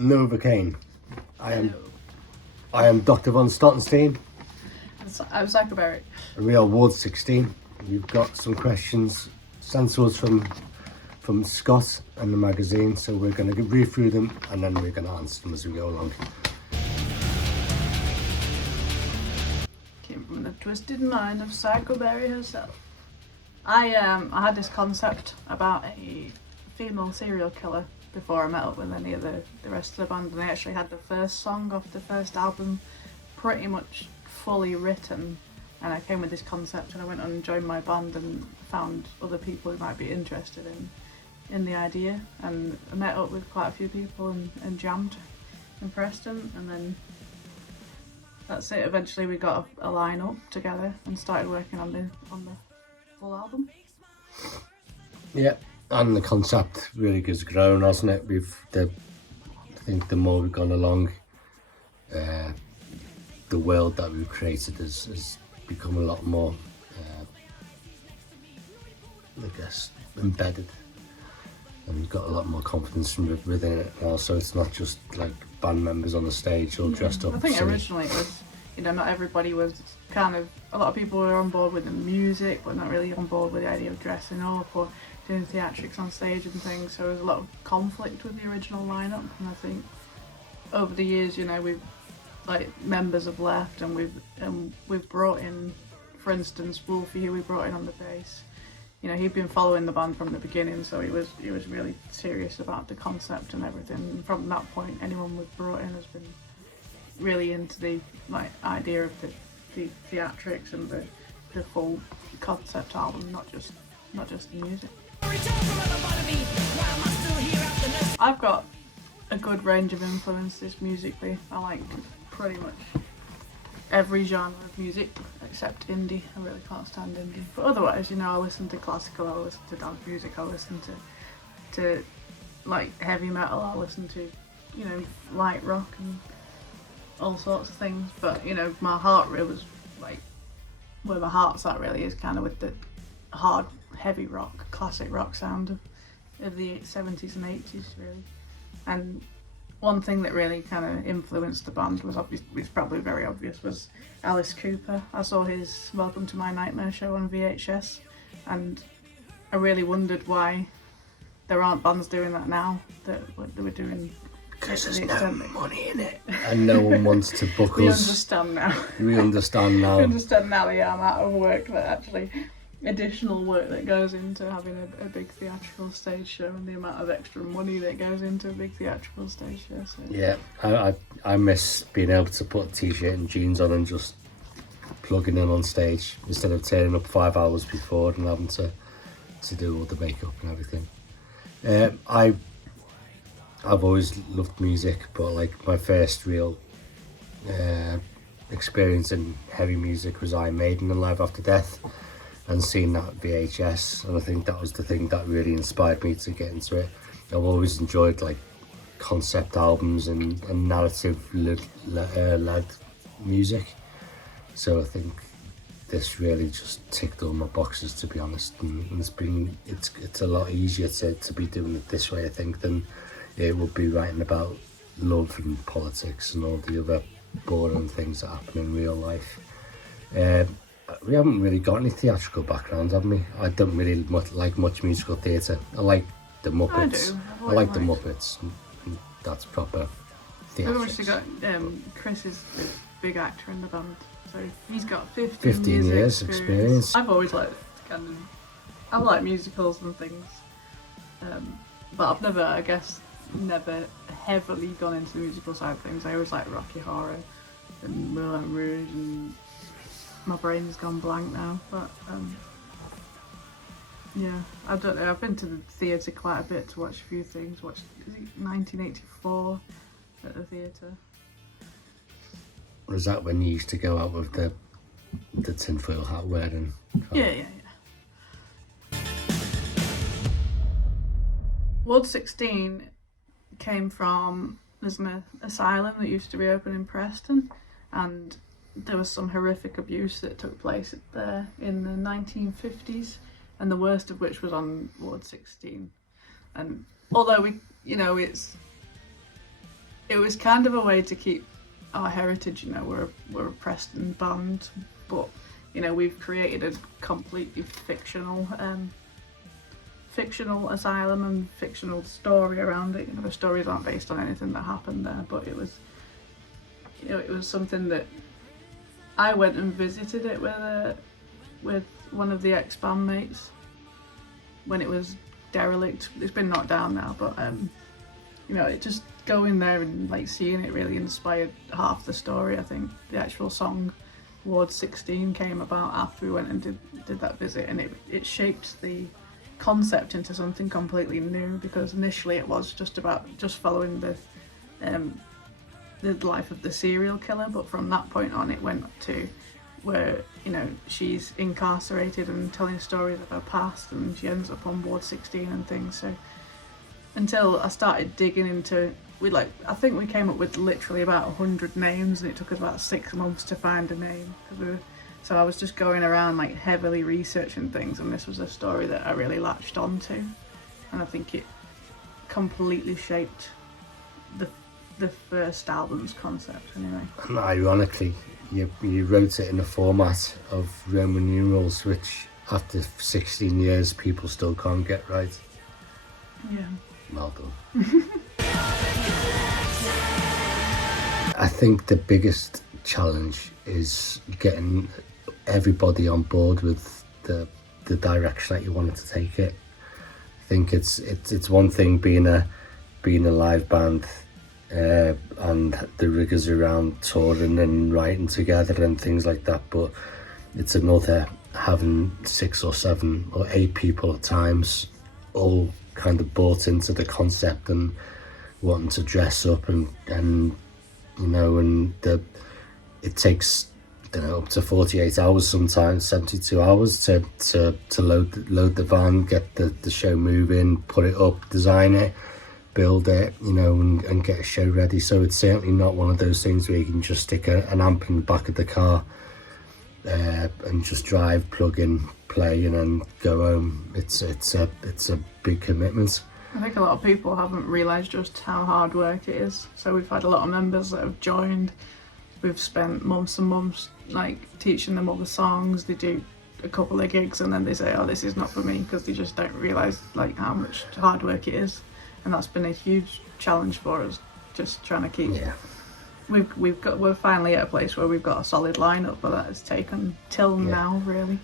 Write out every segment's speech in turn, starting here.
Novacaine. I am Dr. von Stottenstein. I'm Psychoberrie. We are Ward 16. We've got some questions sent to us from Scott and the magazine, so we're going to read through them and then we're going to answer them as we go along. Came from the twisted mind of Psychoberrie herself. I had this concept about a female serial killer before I met up with any of the rest of the band, and I actually had the first song off the first album pretty much fully written, and I came with this concept and I went on and joined my band and found other people who might be interested in the idea, and I met up with quite a few people and jammed in Preston, and then that's it. Eventually we got a line-up together and started working on the full album. Yeah, and the concept really has grown, hasn't it? I think the more we've gone along, the world that we've created has become a lot more, I guess, embedded, and we've got a lot more confidence within it now. So it's not just like band members on the stage all dressed up. I think originally it was, not everybody was kind of, a lot of people were on board with the music, but not really on board with the idea of dressing up or doing theatrics on stage and things. So there was a lot of conflict with the original lineup, and I think over the years, we've, members have left, and we've brought in, for instance, Wolfie, who we brought in on the bass. He'd been following the band from the beginning, so he was really serious about the concept and everything. And from that point, anyone we've brought in has been really into the idea of the theatrics and the full concept album, not just the music. I've got a good range of influences musically. I like pretty much every genre of music except indie. I really can't stand indie. But otherwise, I listen to classical, I listen to dance music, I listen to heavy metal, I listen to, light rock and all sorts of things. But, my heart really was where my heart's at really is kind of with the hard, heavy rock, classic rock sound of the 70s and 80s really. And one thing that really kind of influenced the band was it's probably very obvious, was Alice Cooper. I saw his Welcome to My Nightmare show on VHS, and I really wondered why there aren't bands doing that now that they were doing. Because there's no money in it, and no one wants to book us. We understand now. We understand now. We understand now the amount of work that actually, additional work that goes into having a big theatrical stage show, and the amount of extra money that goes into a big theatrical stage show. So. Yeah, I miss being able to put a t-shirt and jeans on and just plugging in on stage instead of turning up 5 hours before and having to do all the makeup and everything. I've always loved music, but my first real experience in heavy music was Iron Maiden and Live After Death, and seeing that VHS, and I think that was the thing that really inspired me to get into it. I've always enjoyed concept albums and narrative led music, so I think this really just ticked all my boxes, to be honest, and it's a lot easier to be doing it this way, I think, than it would be writing about love and politics and all the other boring things that happen in real life. We haven't really got any theatrical backgrounds, have we? I don't really like much musical theatre. I like the Muppets. I like the Muppets. That's proper theatrics. We've obviously got Chris is the big actor in the band, so he's got 15 years experience. I've always liked I like musicals and things, but I've never heavily gone into the musical side of things. I always liked Rocky Horror and Moulin Rouge, and my brain's gone blank now, but yeah, I don't know, I've been to the theatre quite a bit to watch a few things. Watched 1984 at the theatre. Was that when you used to go out with the tinfoil hat wearing? Yeah. Ward 16 came from, there's an asylum that used to be open in Preston, and there was some horrific abuse that took place there in the 1950s, and the worst of which was on Ward 16. And although it's it was kind of a way to keep our heritage. You know, we're a Preston band, but you know, we've created a completely fictional asylum and fictional story around it. You know, the stories aren't based on anything that happened there, but it was, you know, it was something that I went and visited it with one of the ex-bandmates when it was derelict. It's been knocked down now, but you know, it just going there and like seeing it really inspired half the story. I think the actual song Ward 16 came about after we went and did that visit, and it shaped the concept into something completely new, because initially it was just following the life of the serial killer, but from that point on it went to where, you know, she's incarcerated and telling stories of her past, and she ends up on Ward 16 and things. So until I started digging into, I think we came up with literally about 100 names, and it took us about 6 months to find a name, so I was just going around like heavily researching things, and this was a story that I really latched onto, and I think it completely shaped the first album's concept anyway. And ironically, you wrote it in the format of Roman numerals, which after 16 years people still can't get right. Yeah. Well done. I think the biggest challenge is getting everybody on board with the direction that you wanted to take it. I think it's one thing being a live band and the rigours around touring and writing together and things like that, but it's another having 6 or 7 or 8 people at times all kind of bought into the concept and wanting to dress up and you know, and it takes, you know, up to 48 hours, sometimes 72 hours to load the van, get the show moving, put it up, design it, build it, you know, and get a show ready. So it's certainly not one of those things where you can just stick an amp in the back of the car and just drive, plug in, play, and then go home. It's a big commitment. I think a lot of people haven't realised just how hard work it is. So we've had a lot of members that have joined. We've spent months and months like teaching them all the songs. They do a couple of gigs and then they say, oh, this is not for me, because they just don't realise like how much hard work it is. And that's been a huge challenge for us, just trying to keep. Yeah. We're finally at a place where we've got a solid lineup, but that has taken till now, really.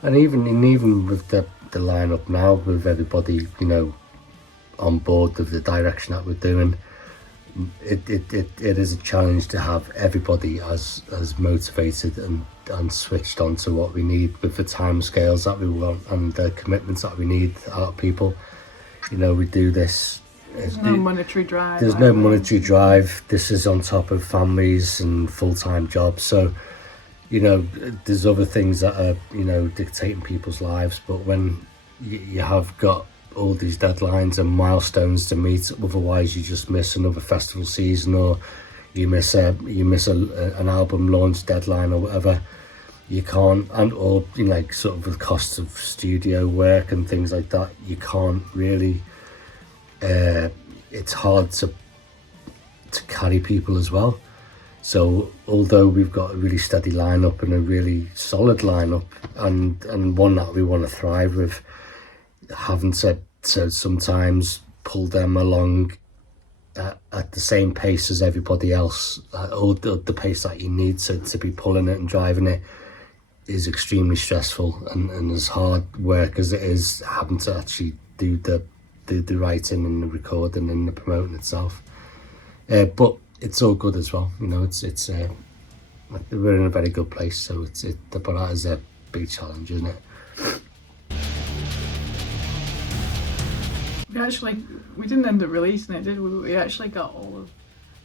And even with the lineup now, with everybody, you know, on board with the direction that we're doing, it is a challenge to have everybody as motivated and switched on to what we need with the time scales that we want and the commitments that we need out of people. You know, we do this. There's no monetary drive. There's no monetary drive. This is on top of families and full-time jobs. So, you know, there's other things that are, you know, dictating people's lives. But when you have got all these deadlines and milestones to meet, otherwise you just miss another festival season, or you miss an album launch deadline or whatever. You can't, or you know, like sort of the cost of studio work and things like that, you can't really. It's hard to carry people as well. So although we've got a really steady lineup and a really solid lineup, and one that we want to thrive with, having to sometimes pull them along at the same pace as everybody else, or the pace that you need to be pulling it and driving it, is extremely stressful and as hard work as it is having to actually do the writing and the recording and the promoting itself. But it's all good as well, you know. It's we're in a very good place, so but that is a big challenge, isn't it? We didn't end up releasing it, did we? We actually got all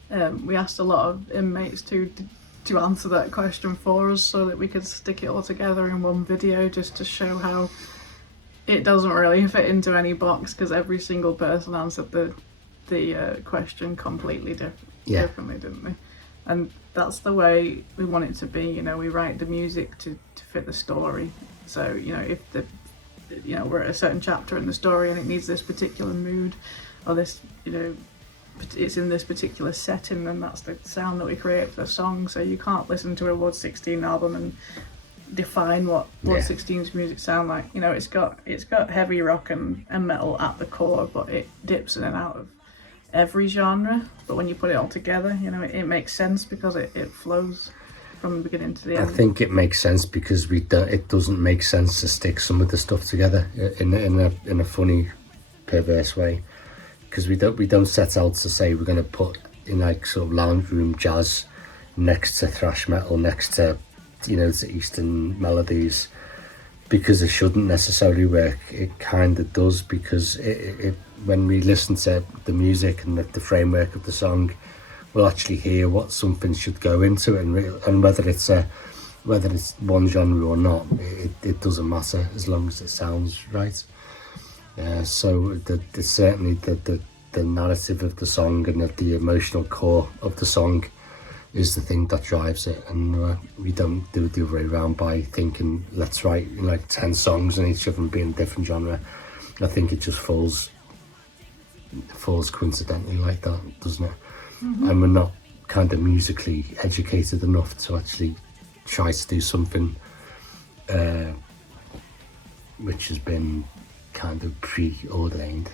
of we asked a lot of inmates to answer that question for us, so that we could stick it all together in one video, just to show how it doesn't really fit into any box, because every single person answered the question completely differently, didn't they? And that's the way we want it to be. You know, we write the music to fit the story. So, you know, if we're at a certain chapter in the story and it needs this particular mood, or this, you know, it's in this particular setting, and that's the sound that we create for the song. So you can't listen to a Ward 16 album and define what Ward 16's music sound like. You know, it's got heavy rock and metal at the core, but it dips in and out of every genre. But when you put it all together, you know, it makes sense because it flows from the beginning to the end. I think it makes sense because it doesn't make sense to stick some of the stuff together in a funny, perverse way, because we don't set out to say we're going to put in like sort of lounge room jazz next to thrash metal, next to, you know, to Eastern melodies, because it shouldn't necessarily work. It kind of does, because it when we listen to the music and the framework of the song, we'll actually hear what something should go into it, and whether it's one genre or not, it doesn't matter as long as it sounds right. So certainly the narrative of the song and the emotional core of the song is the thing that drives it, and we don't do it the other way around by thinking let's write like 10 songs and each of them being a different genre. I think it just falls coincidentally like that, doesn't it? Mm-hmm. And we're not kind of musically educated enough to actually try to do something which has been kind of preordained.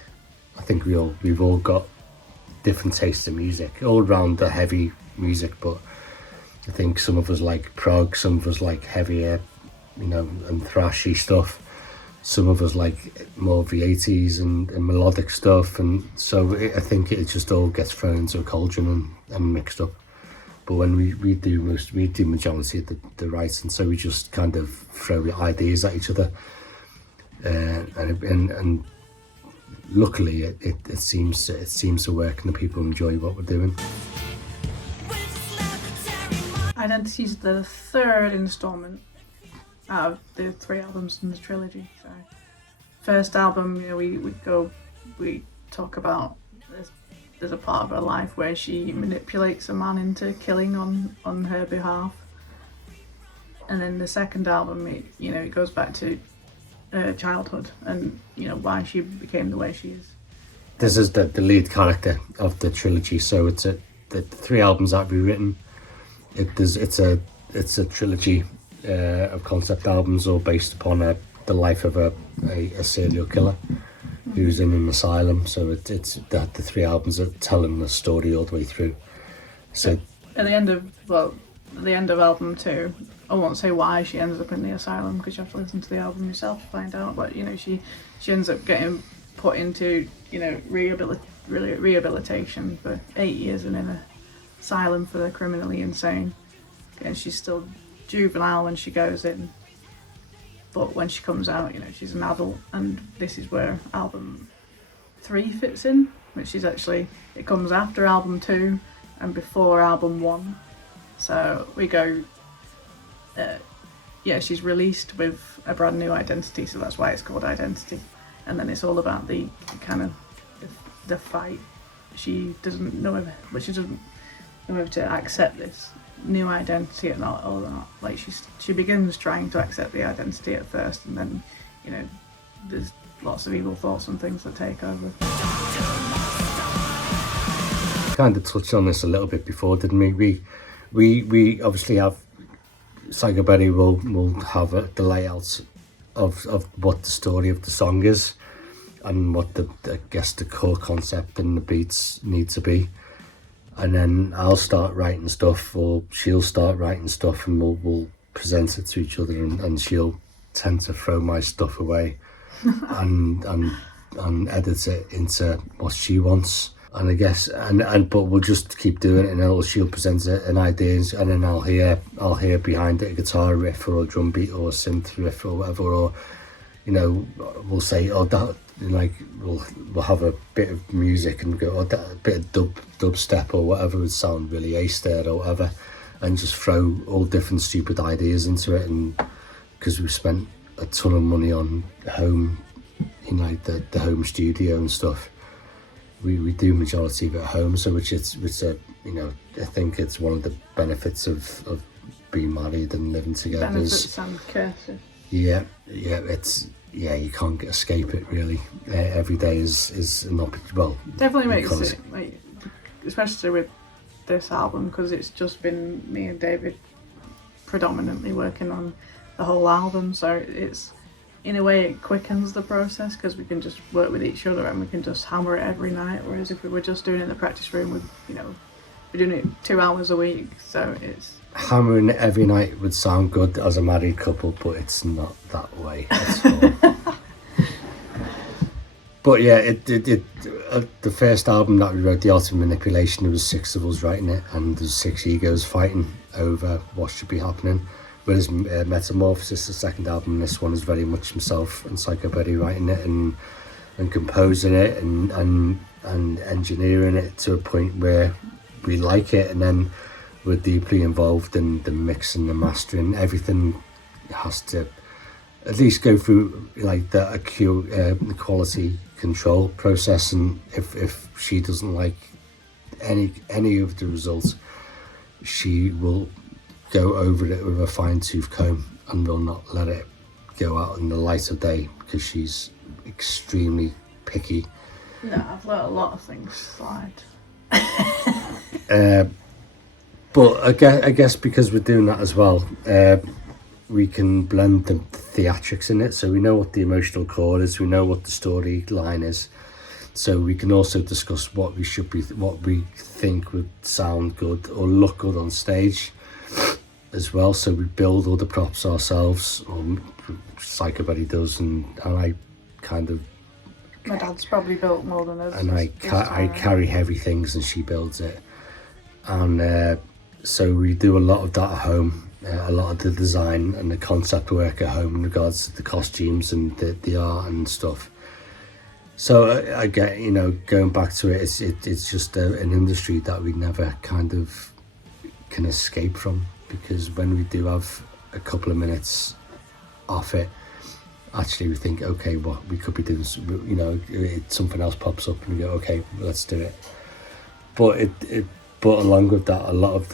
I think we've all got different tastes in music, all around the heavy music, but I think some of us like prog, some of us like heavier, you know, and thrashy stuff. Some of us like more of the 80s and melodic stuff, and so I think it just all gets thrown into a cauldron and mixed up. But when we do majority of the writing, so we just kind of throw ideas at each other, and luckily it seems to work, and the people enjoy what we're doing. Identity is the third instalment out of the 3 albums in the trilogy. So, first album, you know, we talk about there's a part of her life where she manipulates a man into killing on her behalf, and then the second album, it goes back to her childhood and, you know, why she became the way she is. This is the lead character of the trilogy, so it's the 3 albums that we've written. It's a trilogy of concept albums, all based upon the life of a serial killer who's in an asylum. So it's the 3 albums are telling the story all the way through. So at the end of album 2, I won't say why she ends up in the asylum, because you have to listen to the album yourself to find out. But, you know, she ends up getting put into, you know, rehabilitation for 8 years in an asylum for the criminally insane, and she's still juvenile when she goes in, but when she comes out, you know, she's an adult. And this is where album 3 fits in, which is actually, it comes after album 2 and before album 1. So we go, she's released with a brand new identity, so that's why it's called Identity. And then it's all about the kind of the fight. She doesn't know whether to accept this new identity or not. Like she begins trying to accept the identity at first, and then, you know, there's lots of evil thoughts and things that take over. Kind of touched on this a little bit before, didn't we? We obviously have Psychoberrie will have the layout of what the story of the song is, and what the core concept and the beats need to be. And then I'll start writing stuff, or she'll start writing stuff, and we'll present it to each other, and she'll tend to throw my stuff away and edit it into what she wants. And I guess but we'll just keep doing it, and then she'll present it and ideas, and then I'll hear behind it a guitar riff or a drum beat or a synth riff or whatever, or, you know, we'll say, oh, that, like, we'll have a bit of music and go, oh, that, a bit of dubstep or whatever would sound really ace there or whatever, and just throw all different stupid ideas into it. And because we've spent a ton of money on home, you know, the home studio and stuff, we do majority of it at home, so which a, you know, I think it's one of the benefits of being married and living together. Benefits and curses. You can't escape it really. Every day is an opportunity. Well, definitely makes it, like, especially with this album, because it's just been me and David predominantly working on the whole album, so it's, in a way, it quickens the process because we can just work with each other and we can just hammer it every night, whereas if we were just doing it in the practice room, we're doing it 2 hours a week, so it's... Hammering it every night would sound good as a married couple, but it's not that way at all. But yeah, the first album that we wrote, The Art of Manipulation, there was 6 of us writing it, and there's 6 egos fighting over what should be happening. Whereas Metamorphosis, the second album, this one is very much himself and Psychoberrie writing it and composing it and engineering it to a point where we like it, and then we're deeply involved in the mix and the mastering. Everything has to at least go through like the quality control process, and if she doesn't like any of the results, she will go over it with a fine-tooth comb and will not let it go out in the light of day because she's extremely picky. No, I've let a lot of things slide. But I guess because we're doing that as well, we can blend the theatrics in it, so we know what the emotional core is, we know what the storyline is, so we can also discuss what we think would sound good or look good on stage as well. So we build all the props ourselves, or Psychoberrie does, and I kind of... My dad's probably built more than us. And I carry heavy things and she builds it. And so we do a lot of that at home, a lot of the design and the concept work at home in regards to the costumes and the art and stuff. So I get, going back to it, it's just an industry that we never kind of can escape from, because when we do have a couple of minutes off it, actually we think, okay, well, we could be doing, something else pops up and we go, okay, let's do it. But along with that, a lot of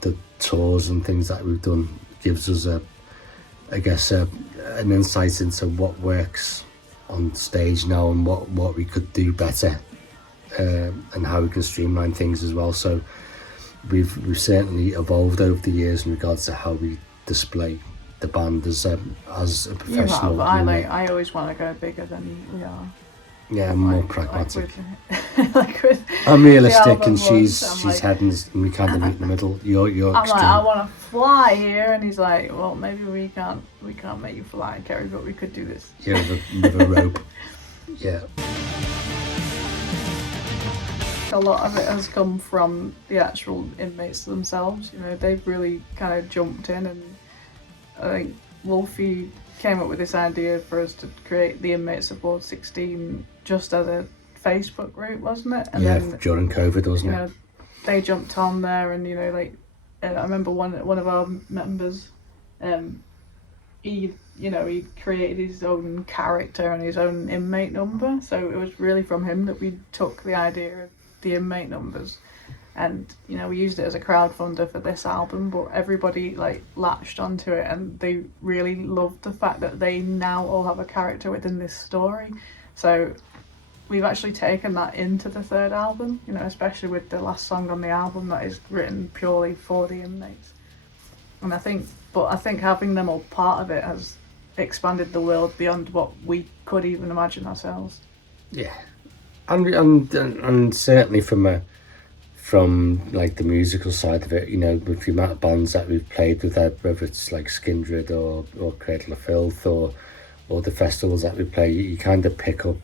the tours and things that we've done gives us an insight into what works on stage now and what we could do better, and how we can streamline things as well. So we've certainly evolved over the years in regards to how we display the band as a professional. I always want to go bigger than we are. Yeah, I'm more pragmatic. With I'm realistic, and she's heading, and we kind of meet in the middle. You're I'm extreme. like, I want to fly here, and he's like, well, maybe we can't make you fly, Kerry, but we could do this. Yeah, with a rope. Yeah. A lot of it has come from the actual inmates themselves. They've really kind of jumped in, and I think Wolfie came up with this idea for us to create the inmates of Ward 16 just as a Facebook group, wasn't it? And then, during COVID, wasn't it? They jumped on there, and I remember one of our members, he created his own character and his own inmate number. So it was really from him that we took the idea of the inmate numbers, and we used it as a crowdfunder for this album. But everybody latched onto it, and they really loved the fact that they now all have a character within this story. So we've actually taken that into the third album, especially with the last song on the album that is written purely for the inmates. And I think having them all part of it has expanded the world beyond what we could even imagine ourselves. Yeah, and certainly from the musical side of it, with the amount of bands that we've played with, whether it's like Skindred or Cradle of Filth or the festivals that we play, you kind of pick up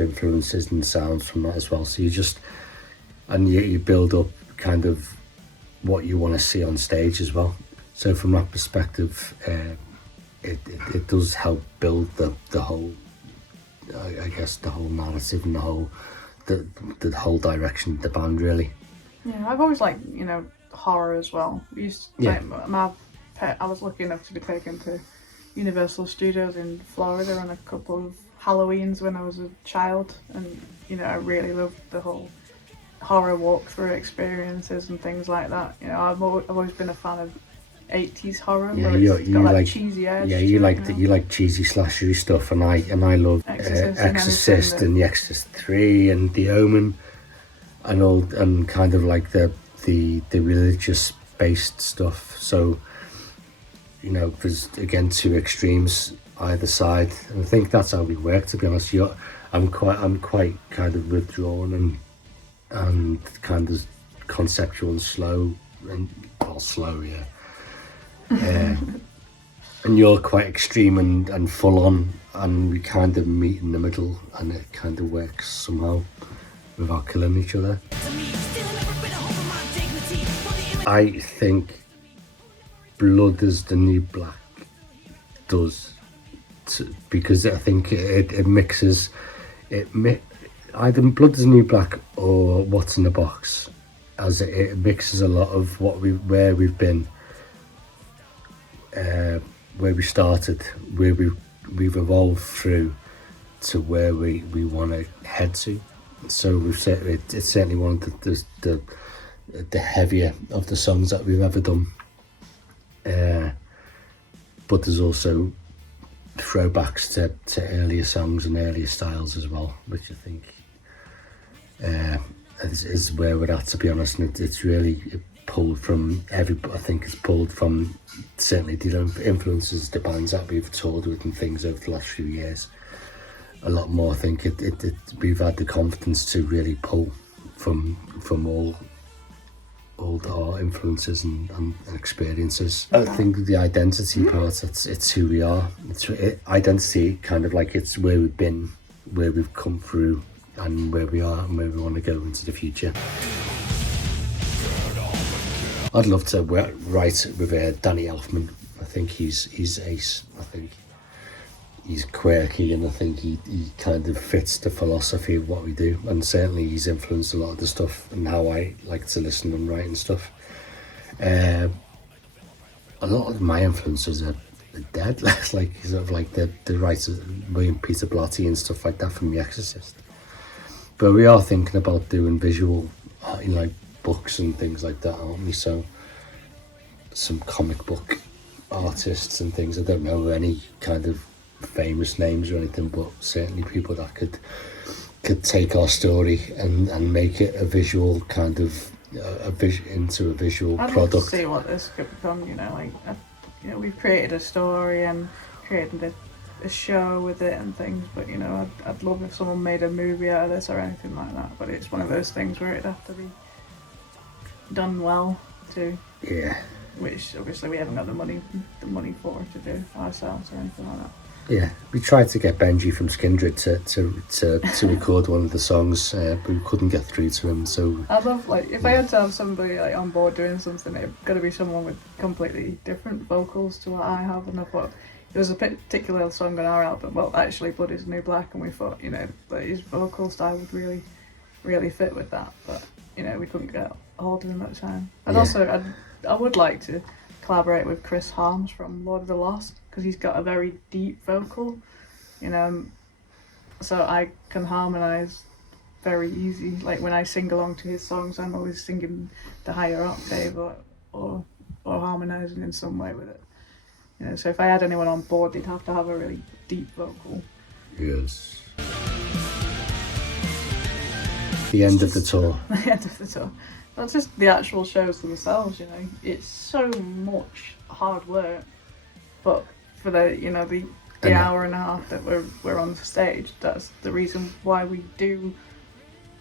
influences and sounds from that as well. So you build up kind of what you want to see on stage as well. So from that perspective, it does help build the whole, I guess, the whole narrative and the whole direction of the band, really. Yeah, I've always liked horror as well. I was lucky enough to be taken to Universal Studios in Florida on a couple of Halloweens when I was a child, and I really loved the whole horror walkthrough experiences and things like that. I've always been a fan of 80s horror. Yeah, it's got like cheesy edge. Yeah, you like cheesy slashery stuff, and I love Exorcist and The Exorcist 3 and The Omen. and kind of like the religious based stuff. So, you know, there's again two extremes either side, and I think that's how we work. To be honest, I'm quite kind of withdrawn and kind of conceptual and slow, and well, slow, yeah. And you're quite extreme and full on, and we kind of meet in the middle, and it kind of works somehow without killing each other. I think Blood is the New Black does, because I think it mixes either Blood is the New Black or What's in the Box, as it mixes a lot of where we've been, where we started, where we've evolved through to where we want to head to. So we've said it's certainly one of the heavier of the songs that we've ever done. But there's also throwbacks to earlier songs and earlier styles as well, which I think is where we're at, to be honest. And it's really pulled from I think it's pulled from certainly the influences, the bands that we've toured with and things over the last few years. A lot more. I think we've had the confidence to really pull from all our influences and experiences. I think the identity part, it's who we are. Identity kind of like it's where we've been, where we've come through, and where we are and where we want to go into the future. I'd love to write with Danny Elfman. I think he's ace. I think he's quirky, and I think he kind of fits the philosophy of what we do, and certainly he's influenced a lot of the stuff and how I like to listen and write and stuff. A lot of my influences are dead, like sort of like the writers, William Peter Blatty and stuff like that from The Exorcist. But we are thinking about doing visual, like books and things like that, aren't we? So some comic book artists and things. I don't know any kind of famous names or anything, but certainly people that could take our story and make it a visual kind of into a visual I'd product. love to see what this could become. We've created a story and created a show with it and things, but I'd love if someone made a movie out of this or anything like that. But it's one of those things where it'd have to be done well too. Yeah. Which obviously we haven't got the money for to do ourselves or anything like that. Yeah, we tried to get Benji from Skindred to record one of the songs, but we couldn't get through to him. So I'd love, if I had to have somebody on board doing something, it'd got to be someone with completely different vocals to what I have. And I thought there was a particular song on our album. Well, actually, Blood is New Black, and we thought that his vocal style would really, really fit with that. But we couldn't get hold of him at the time. And also, I would like to collaborate with Chris Harms from Lord of the Lost, because he's got a very deep vocal, so I can harmonise very easy. Like when I sing along to his songs, I'm always singing the higher octave or harmonising in some way with it. So if I had anyone on board, they'd have to have a really deep vocal. Yes. The end of the tour. The end of the tour. Not just the actual shows themselves, it's so much hard work, but for the hour and a half that we're on the stage, that's the reason why we do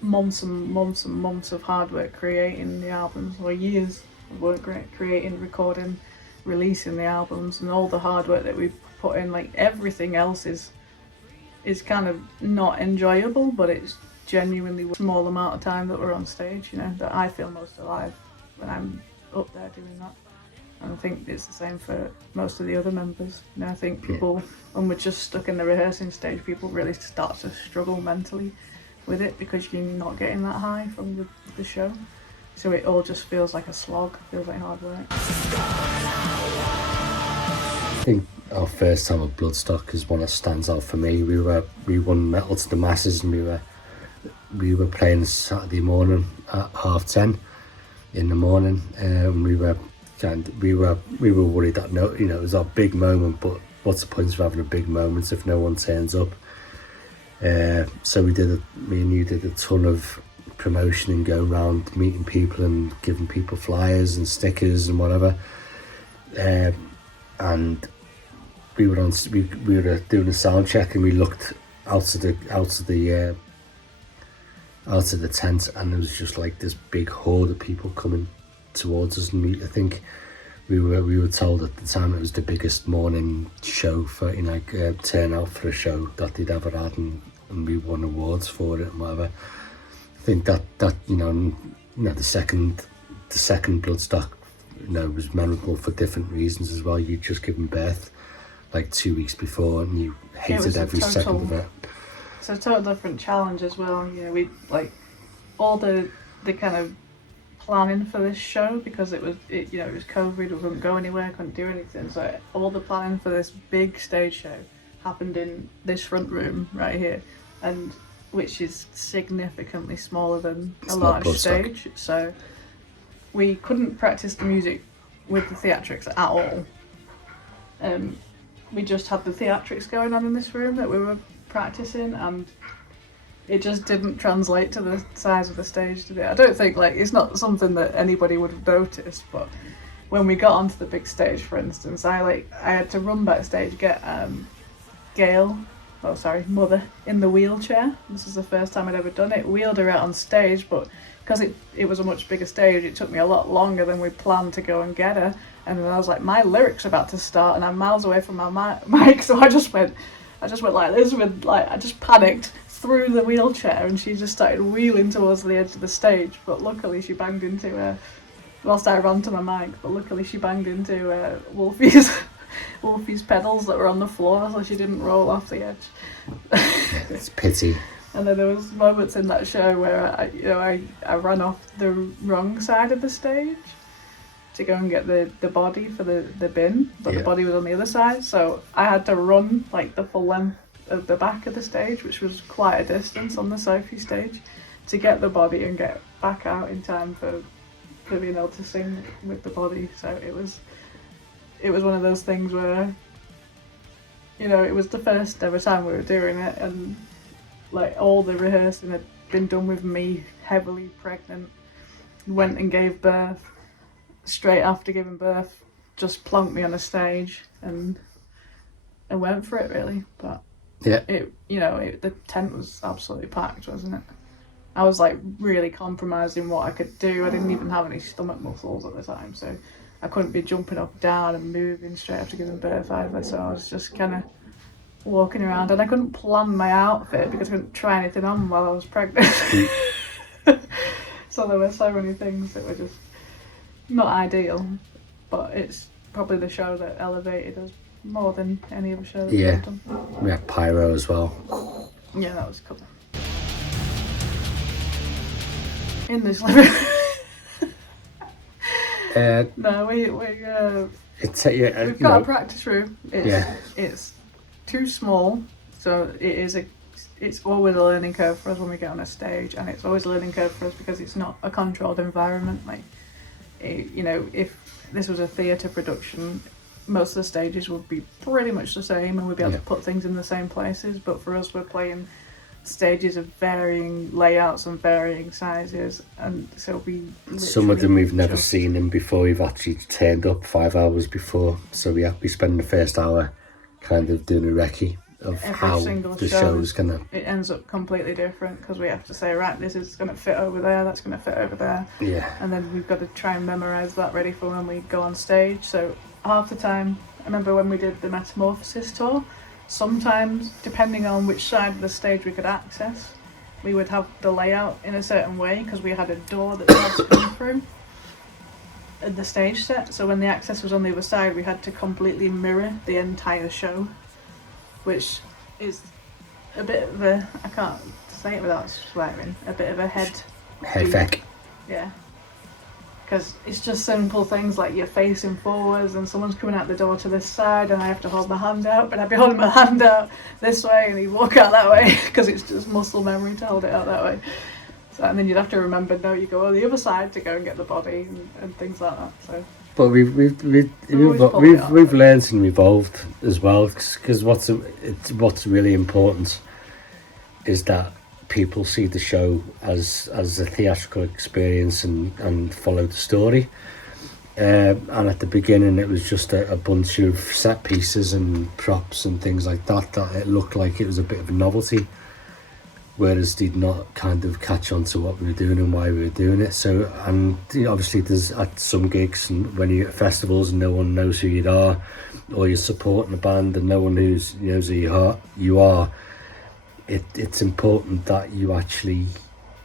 months and months and months of hard work creating the albums, or years of work creating, recording, releasing the albums, and all the hard work that we've put in. Like everything else is kind of not enjoyable, but it's genuinely a small amount of time that we're on stage, that I feel most alive when I'm up there doing that. And I think it's the same for most of the other members. I think people, when we're just stuck in the rehearsing stage, people really start to struggle mentally with it because you're not getting that high from the show. So it all just feels like a slog, feels like hard work. I think our first time at Bloodstock is one that stands out for me. We won Metal to the Masses, and we were playing Saturday morning at 10:30 in the morning, and we were worried that it was our big moment, but what's the point of having a big moment if no one turns up? So me and you did a ton of promotion and going around meeting people and giving people flyers and stickers and whatever. And we were doing a sound check, and we looked out of the tent, and there was just like this big horde of people coming towards us. And I think we were told at the time it was the biggest morning show for turnout for a show that they'd ever had, and we won awards for it and whatever. I think that the second Bloodstock was memorable for different reasons as well. You'd just given birth like 2 weeks before, and you hated every second of it. It's a total different challenge as well. We like all the kind of planning for this show, because it was COVID, we couldn't go anywhere, couldn't do anything. So all the planning for this big stage show happened in this front room right here, and which is significantly smaller than a large stage. So we couldn't practice the music with the theatrics at all. We just had the theatrics going on in this room that we were practicing, and it just didn't translate to the size of the stage today. I don't think, it's not something that anybody would have noticed, but when we got onto the big stage, for instance, I had to run backstage, get Mother, in the wheelchair. This is the first time I'd ever done it. Wheeled her out on stage, but because it was a much bigger stage, it took me a lot longer than we planned to go and get her. And then I was like, my lyric's about to start, and I'm miles away from my mic, so I just went like this I just panicked through the wheelchair, and she just started wheeling towards the edge of the stage. But luckily she banged into whilst I ran to my mic, but luckily she banged into Wolfie's pedals that were on the floor, so she didn't roll off the edge. It's pity. And then there was moments in that show where I ran off the wrong side of the stage to go and get the body for the bin, but the body was on the other side, so I had to run like the full length of the back of the stage, which was quite a distance on the Sophie stage, to get the body and get back out in time for being able to sing with the body. So it was one of those things where it was the first ever time we were doing it, and like all the rehearsing had been done with me heavily pregnant. Went and gave birth. Straight after giving birth, just plonked me on a stage and went for it, really. But the tent was absolutely packed, wasn't it? I was like really compromising what I could do. I didn't even have any stomach muscles at the time, so I couldn't be jumping up and down and moving straight after giving birth either. So I was just kind of walking around, and I couldn't plan my outfit because I couldn't try anything on while I was pregnant. So there were so many things that were just not ideal, but it's probably the show that elevated us more than any other show that we've done. We had pyro as well. Yeah, that was cool. In this living no, we've got a practice room. It's too small, so it's always a learning curve for us when we get on a stage, and it's always a learning curve for us because it's not a controlled environment. If this was a theatre production, most of the stages would be pretty much the same, and we'd be able to put things in the same places. But for us, we're playing stages of varying layouts and varying sizes, and so some of them we've never seen them before. We've actually turned up 5 hours before, so we spend the first hour kind of doing a recce of how the show is gonna. It ends up completely different because we have to say, right, this is gonna fit over there, that's gonna fit over there, and then we've got to try and memorize that ready for when we go on stage. So half the time, I remember when we did the Metamorphosis tour, sometimes depending on which side of the stage we could access, we would have the layout in a certain way because we had a door that we had to come through at the stage set. So when the access was on the other side, we had to completely mirror the entire show, which is a bit of a, I can't say it without swearing, a bit of a head feck. Yeah. Because it's just simple things like you're facing forwards and someone's coming out the door to this side and I have to hold my hand out, but I'd be holding my hand out this way and he'd walk out that way because it's just muscle memory to hold it out that way. So, and then you'd have to remember, no, you go on the other side to go and get the body and things like that. So. But we've learned and evolved as well, because what's really important is that people see the show as a theatrical experience and follow the story. And at the beginning it was just a bunch of set pieces and props and things like that it looked like it was a bit of a novelty, whereas did not kind of catch on to what we were doing and why we were doing it. So, and obviously there's at some gigs and when you're at festivals and no one knows who you are, or you're supporting a band and no one knows who you are, it's important that you actually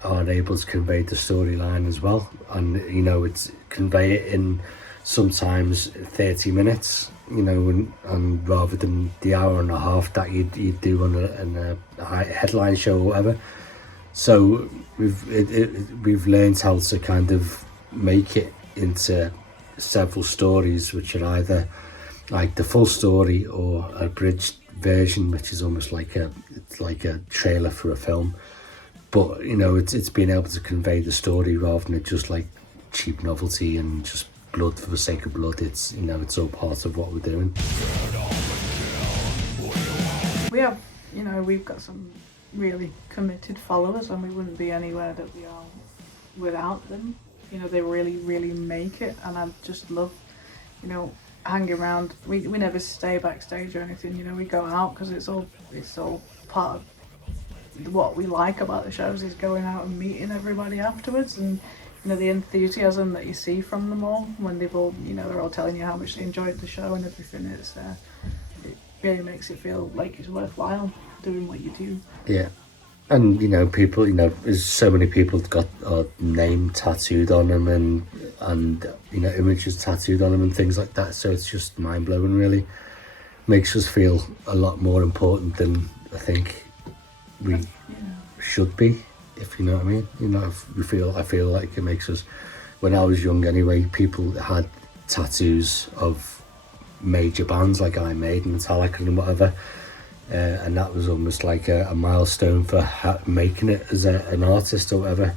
are able to convey the storyline as well, and it's convey it in sometimes 30 minutes, and rather than the hour and a half that you'd do on a headline show or whatever. So we've learned how to kind of make it into several stories, which are either like the full story or a abridged version, which is almost like a trailer for a film. But it's being able to convey the story rather than just like cheap novelty and just blood for the sake of blood. It's it's all part of what we're doing. We have we've got some really committed followers, and we wouldn't be anywhere that we are without them. They really make it, and I just love hanging around. We never stay backstage or anything. We go out because it's all part of what we like about the shows, is going out and meeting everybody afterwards, and the enthusiasm that you see from them all when they've all they're all telling you how much they enjoyed the show and everything. It really makes it feel like it's worthwhile doing what you do. Yeah. And people, there's so many people got our name tattooed on them and images tattooed on them and things like that, so it's just mind-blowing. Really makes us feel a lot more important than I think we should be, if you know what I mean. I feel like it makes us, when I was young anyway, people had tattoos of major bands like Iron Maiden, Metallica and whatever, and that was almost like a milestone for making it as an artist or whatever.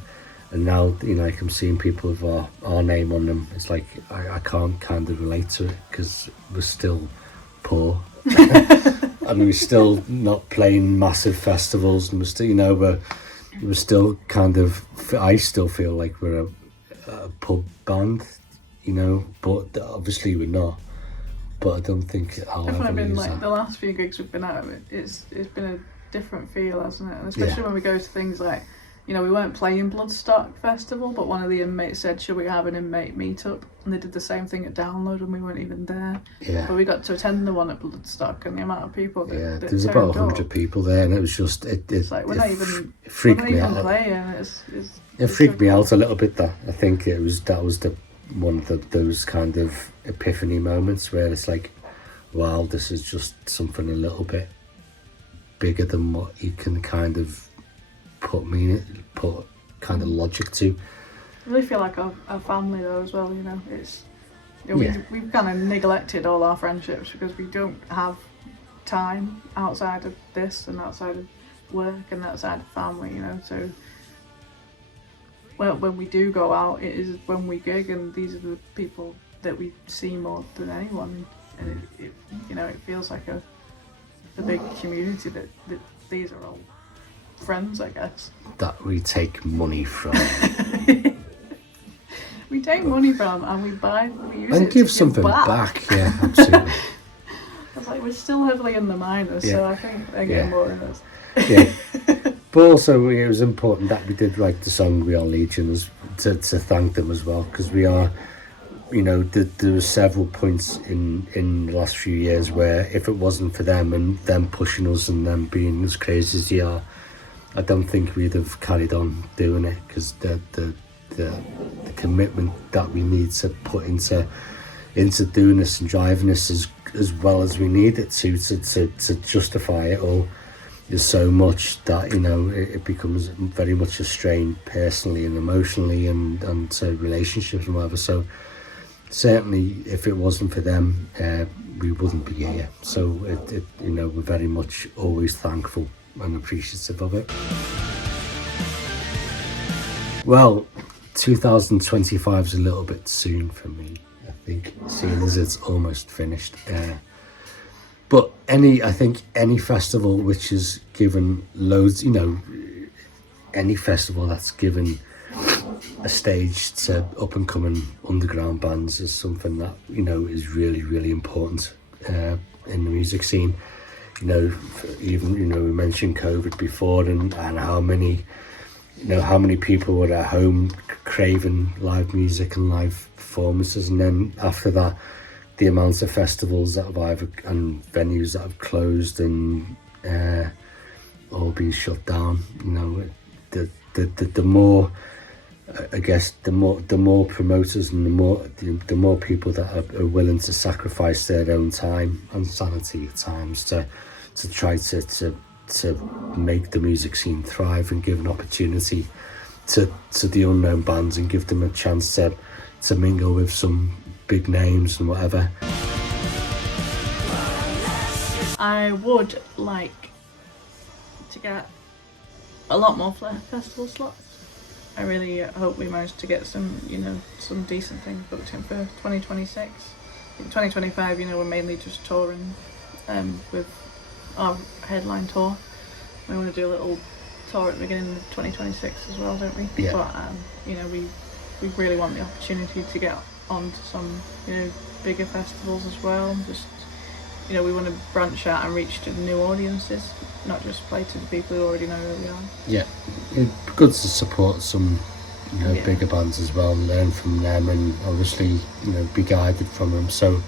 And now like I'm seeing people with our name on them, it's like I can't kind of relate to it because we're still poor. And we're still not playing massive festivals, and we're still, we're still kind of, I still feel like we're a pub band, but obviously we're not. But I don't think I'll definitely ever been use like that. The last few gigs we've been at, it's been a different feel, hasn't it? And especially when we go to things like, we weren't playing Bloodstock Festival, but one of the inmates said, should we have an inmate meetup? And they did the same thing at Download and we weren't even there. Yeah. But we got to attend the one at Bloodstock, and the amount of people that there's about 100 people there, and it was just it's like we're not even freaked me out. Playing. It freaked me out a little bit. That I think that was the one of those kind of epiphany moments where it's like, wow, this is just something a little bit bigger than what you can kind of put kind of logic to. I really feel like our family though as well. It's we've kind of neglected all our friendships because we don't have time outside of this and outside of work and outside of family. So well, when we do go out, it is when we gig, and these are the people that we see more than anyone, and it feels like a big community that these are all friends, I guess. That we take money from. We take money from, and we use and it give to something give back. Yeah, absolutely. It's like we're still heavily in the minus, so I think they're getting more in us. Yeah. But also it was important that we did write the song We Are Legions to thank them as well, because we are, there were several points in the last few years where if it wasn't for them and them pushing us and them being as crazy as they are, I don't think we'd have carried on doing it, because the commitment that we need to put into doing this and driving this as well as we need it to justify it all is so much that it becomes very much a strain personally and emotionally and to relationships and whatever. So certainly if it wasn't for them, we wouldn't be here. So we're very much always thankful and appreciative of it. Well, 2025 is a little bit soon for me, I think, seeing as it's almost finished. But I think any festival which has given loads, any festival that's given a stage to up and coming underground bands is something that, you know, is really, really important in the music scene. You know, even, you know, we mentioned COVID before, and how many, you know, how many people were at home craving live music and live performances, and then after that, the amount of festivals that have and venues that have closed and all been shut down. You know, the more, I guess, the more promoters and the more people that are willing to sacrifice their own time and sanity at times to try to make the music scene thrive and give an opportunity to the unknown bands and give them a chance to mingle with some big names and whatever. I would like to get a lot more festival slots. I really hope we manage to get some, you know, some decent things booked in for 2026. In 2025, you know, we're mainly just touring with our headline tour. We want to do a little tour at the beginning of 2026 as well, don't we? Yeah. But you know, we really want the opportunity to get onto some, you know, bigger festivals as well. Just, you know, we want to branch out and reach to new audiences, not just play to the people who already know who we are. Yeah, it's good to support some, you know, bigger bands as well, and learn from them, and obviously, you know, be guided from them. So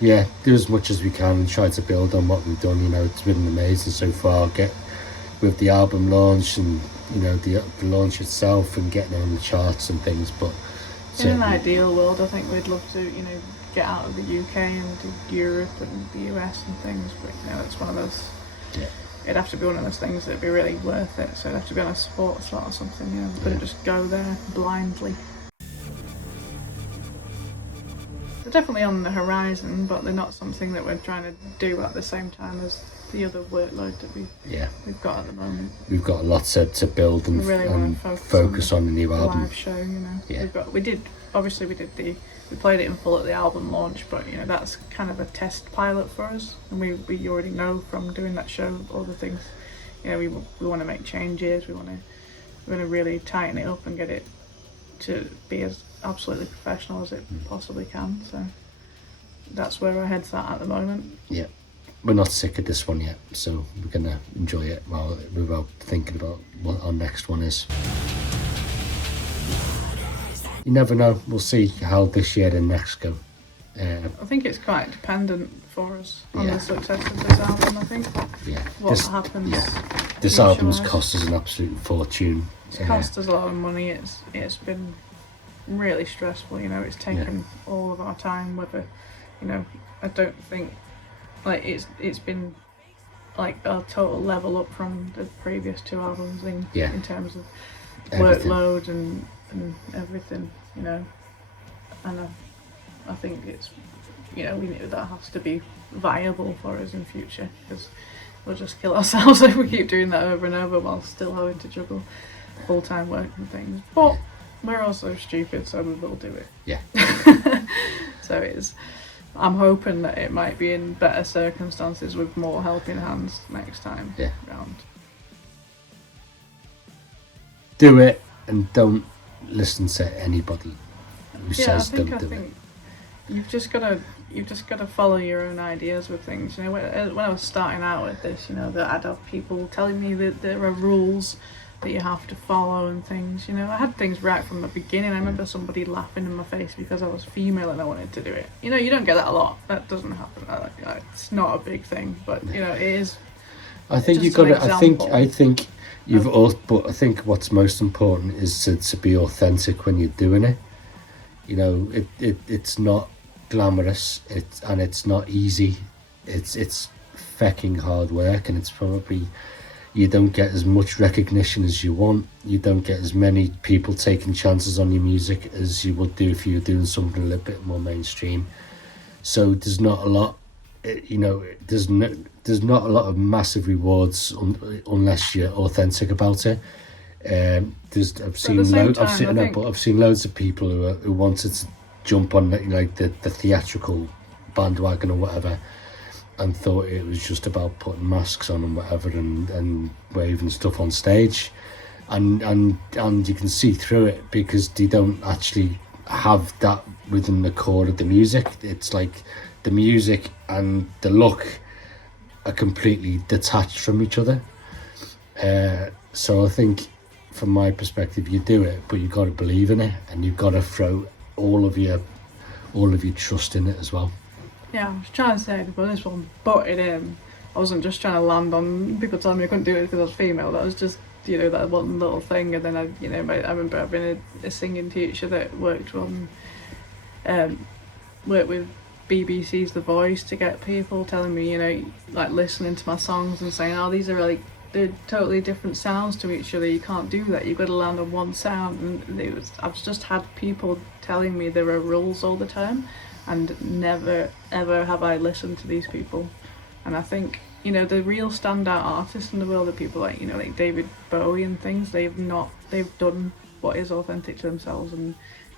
yeah, do as much as we can and try to build on what we've done. You know, it's been amazing so far. Get with the album launch and, you know, the launch itself and getting on the charts and things. But in an ideal world, I think we'd love to, you know, get out of the UK and do Europe and the US and things. But you know, it's one of those. Yeah. It'd have to be one of those things that'd be really worth it. So it'd have to be on a sports slot or something. You know, we couldn't just go there blindly. They're definitely on the horizon, but they're not something that we're trying to do at the same time as the other workload that we've got at the moment. We've got a lot to build and, really and focus on the new album. Live show, you know. Yeah. We played it in full at the album launch, but you know, that's kind of a test pilot for us, and we already know from doing that show all the things. You know, we want to make changes. We want to really tighten it up and get it to be as absolutely professional as it possibly can. So that's where our head's at the moment. Yeah, we're not sick of this one yet, so we're gonna enjoy it without thinking about what our next one is. You never know. We'll see how this year and next go. I think it's quite dependent for us on the success of this album. I think. Yeah. What happens? Yeah. This album's cost us an absolute fortune. It's cost us a lot of money. It's been really stressful. You know, it's taken all of our time. Whether, you know, I don't think like it's been like a total level up from the previous two albums in terms of everything. Workload and everything, you know, and I think it's, you know, that has to be viable for us in future, because we'll just kill ourselves if we keep doing that over and over while still having to juggle full-time work and things. But we're also stupid, so we will do it. Yeah. So I'm hoping that it might be in better circumstances with more helping hands next time round. Do it and don't listen to anybody who says don't do it. You've just got to follow your own ideas with things. You know, when I was starting out with this, you know, that I'd have people telling me that there are rules that you have to follow and things. You know, I had things right from the beginning. I remember somebody laughing in my face because I was female and I wanted to do it. You know, you don't get that a lot. That doesn't happen. It's not a big thing, but you know, it is. I think you've got to. I think you've all. But I think what's most important is to be authentic when you're doing it. You know, it's not glamorous. It's not easy. It's fecking hard work, and it's probably. You don't get as much recognition as you want. You don't get as many people taking chances on your music as you would do if you were doing something a little bit more mainstream. So there's not a lot, you know, there's not a lot of massive rewards unless you're authentic about it. I've seen loads of people who wanted to jump on like the theatrical bandwagon or whatever, and thought it was just about putting masks on and whatever and waving stuff on stage, and you can see through it because they don't actually have that within the core of the music. It's like the music and the look are completely detached from each other. So I think from my perspective, you do it, but you've got to believe in it, and you've got to throw all of your trust in it as well. Yeah, I was trying to say before this one, but I wasn't just trying to land on people telling me I couldn't do it because I was female. That was just, that one little thing. And then I remember having a singing teacher that worked with BBC's The Voice to get people telling me, like listening to my songs and saying, oh, these are they're totally different sounds to each other. You can't do that. You've got to land on one sound. And I've just had people telling me there are rules all the time, and never ever have I listened to these people. And I think, the real standout artists in the world are people like, like David Bowie and things. They've done what is authentic to themselves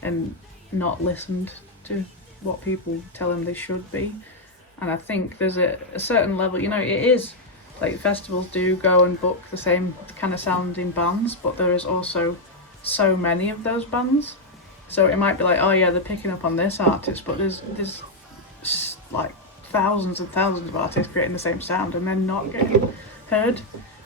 and not listened to what people tell them they should be. And I think there's a certain level, it is like festivals do go and book the same kind of sounding bands, but there is also so many of those bands. So it might be like, oh yeah, they're picking up on this artist, but there's like thousands and thousands of artists creating the same sound and they're not getting heard.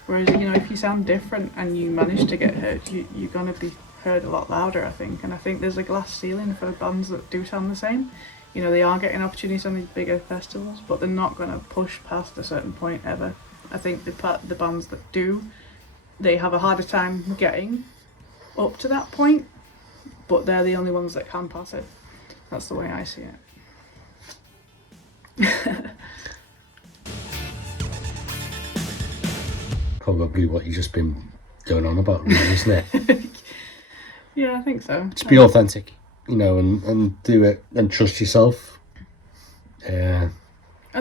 Whereas, if you sound different and you manage to get heard, you're going to be heard a lot louder, I think. And I think there's a glass ceiling for bands that do sound the same. They are getting opportunities on these bigger festivals, but they're not going to push past a certain point ever. I think the bands that do, they have a harder time getting up to that point, but they're the only ones that can pass it. That's the way I see it. Probably what you've just been going on about, really, isn't it? Yeah, I think so. Just be authentic, and do it and trust yourself. I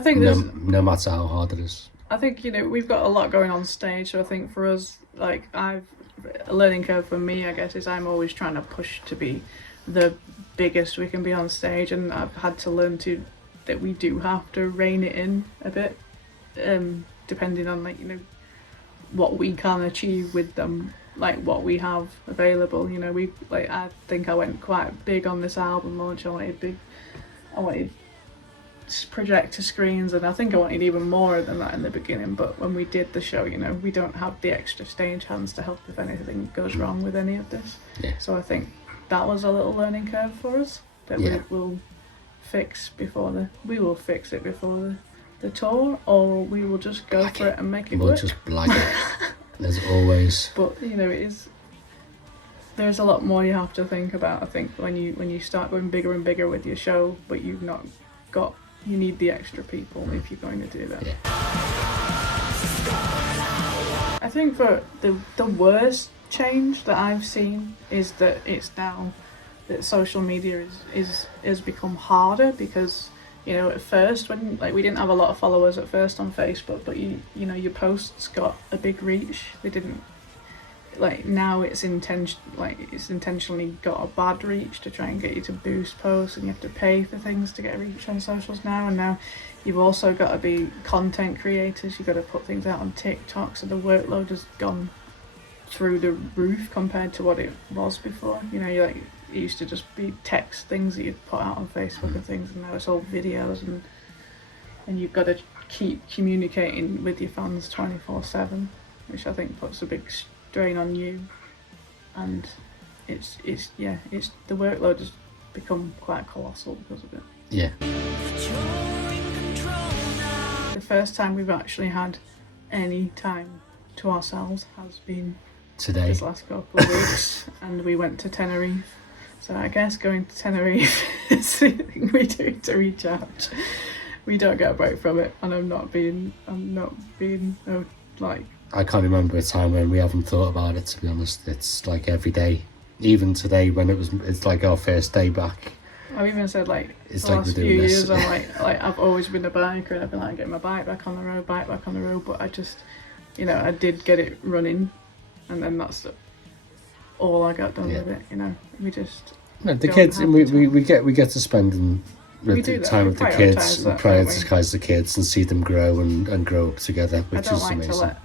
think no matter how hard it is. I think, we've got a lot going on stage, so I think for us, like, a learning curve for me, I guess, is I'm always trying to push to be the biggest we can be on stage, and I've had to learn that we do have to rein it in a bit, depending on, like, what we can achieve with them, like what we have available. I think I went quite big on this album launch. I wanted projector screens, and I think I wanted even more than that in the beginning, but when we did the show, we don't have the extra stage hands to help if anything goes wrong with any of this. So I think that was a little learning curve for us that we will fix it before the tour, or we will just go for it and make it work. We'll just blag it. There's always, but there's a lot more you have to think about, I think, when you start going bigger and bigger with your show, but you've not got, you need the extra people if you're going to do that. I think for the worst change that I've seen is that it's now that social media is become harder, because at first, when we didn't have a lot of followers at first on Facebook, but your posts got a big reach. They didn't, now it's intentionally got a bad reach to try and get you to boost posts, and you have to pay for things to get reach on socials now. And now you've also got to be content creators. You've got to put things out on TikTok, so the workload has gone through the roof compared to what it was before. It used to just be text things that you'd put out on Facebook and things, and now it's all videos, and you've got to keep communicating with your fans 24/7, which I think puts a big strain on you. And it's the workload has become quite colossal because of it. The first time we've actually had any time to ourselves has been today, this last couple of weeks, and we went to Tenerife. So I guess going to Tenerife is the thing we do to recharge. We don't get a break from it, and I'm not being I can't remember a time when we haven't thought about it, to be honest. It's like every day. Even today, when it's like our first day back. I've even said it's the like last we're few doing years, this. I'm I've always been a biker, and I've been getting my bike back on the road, but I just, I did get it running, and then that's all I got done with it. We just the kids, and we get to spend time with the kids, that, prioritise the kids and see them grow and grow up together, which I don't is like amazing. to let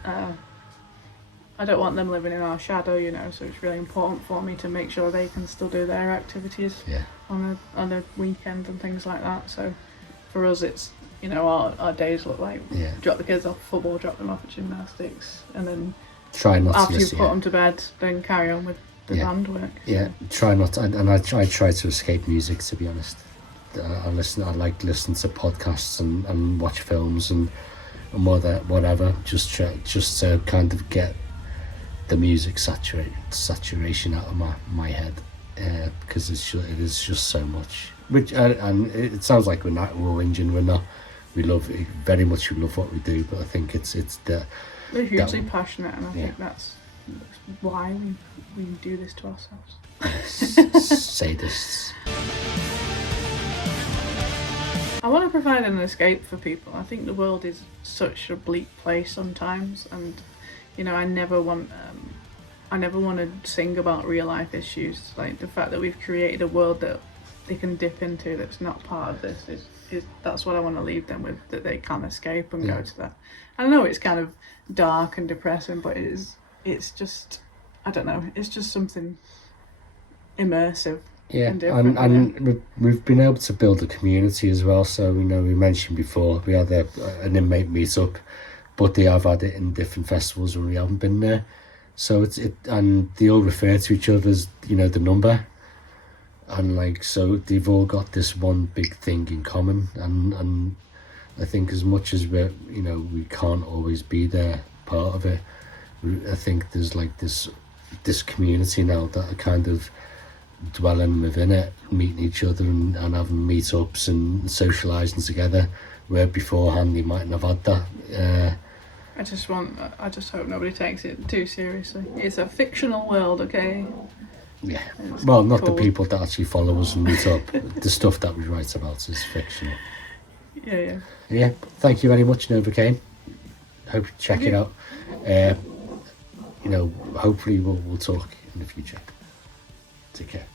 I don't want them living in our shadow, you know, so it's really important for me to make sure they can still do their activities on a weekend and things like that. So for us, it's, you know, our days look like drop the kids off football, drop them off at gymnastics, and then try not after to you've put them to bed, then carry on with the band work. So. Yeah, try not to, and I try to escape music, to be honest. I like listening to podcasts and watch films and whatever, just to kind of get the music saturation out of my head, because it is just so much. Which and it sounds like we're whinging. We're not. We very much love what we do, but I think it's we're hugely passionate, and I think that's why we do this to ourselves. Sadists. I want to provide an escape for people. I think the world is such a bleak place sometimes, and you know, I never want to sing about real life issues. Like the fact that we've created a world that they can dip into that's not part of this is that's what I want to leave them with, that they can escape and go to that. I know it's kind of dark and depressing, but it's just, I don't know, it's just something immersive. Yeah, and we've been able to build a community as well. So, you know, we mentioned before we had an inmate meetup, but they have had it in different festivals when we haven't been there. So and they all refer to each other as, you know, the number, and like, so they've all got this one big thing in common. And I think as much as we can't always be there, part of it, I think there's like this community now that are kind of dwelling within it, meeting each other and having meetups and socialising together, where beforehand they mightn't have had that. I just hope nobody takes it too seriously. It's a fictional world, okay? Yeah. Well, not cool. The people that actually follow us and meet up. The stuff that we write about is fictional. Yeah. Yeah. Thank you very much, Novacaine. Hope you check it out. You know, hopefully we'll talk in the future. Take care.